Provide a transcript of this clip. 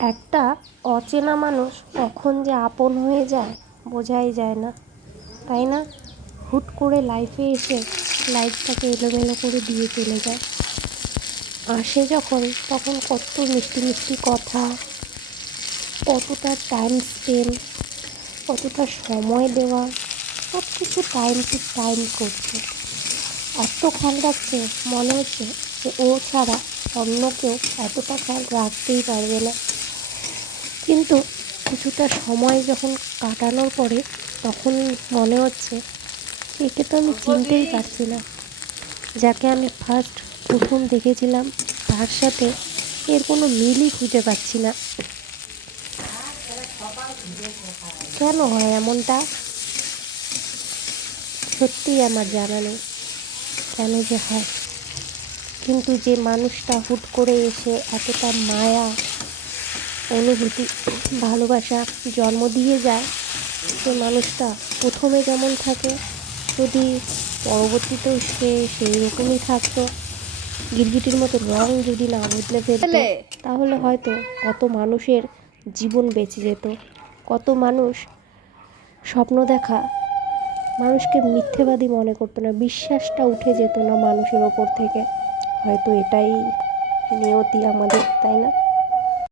একটা অচেনা মানুষ কখন যে আপন হয়ে যায় বোঝাই যায় না, তাই না? হুট করে লাইফে এসে লাইফটাকে এলোমেলো করে দিয়ে চলে যায়। আসে যখন তখন কত মিষ্টি মিষ্টি কথা, কতটা টাইম স্পেন্ড, কতটা সময় দেওয়া, সব কিছু টাইম টু টাইম করছে। এত খেয়াল রাখছে, মনে হচ্ছে যে ও ছাড়া অন্য কেউ এতটা খেয়াল রাখতেই পারবে না। কিন্তু কিছুটা সময় যখন কাটানোর পরে তখন মনে হচ্ছে একে তো আমি চিনতেই পারছি না। যাকে আমি প্রথম দেখেছিলাম তার সাথে এর কোনো মিলই খুঁজে পাচ্ছি না। কেন হয় এমনটা? সত্যিই আমার জানা নেই কেন যে হয়। কিন্তু যে মানুষটা হুট করে এসে এতটা মায়া, অনুভূতি, ভালোবাসা জন্ম দিয়ে যায়, সে মানুষটা প্রথমে যেমন থাকে, যদি পরবর্তীতেও সে সেই রকমই থাকতো, গিরগিটির মতো রং যদি না বদলে ফেলতো, তাহলে হয়তো কত মানুষের জীবন বেঁচে যেত। কত মানুষ স্বপ্ন দেখা মানুষকে মিথ্যেবাদী মনে করতো না, বিশ্বাসটা উঠে যেত না মানুষের ওপর থেকে। হয়তো এটাই নিয়তি আমাদের, তাই না?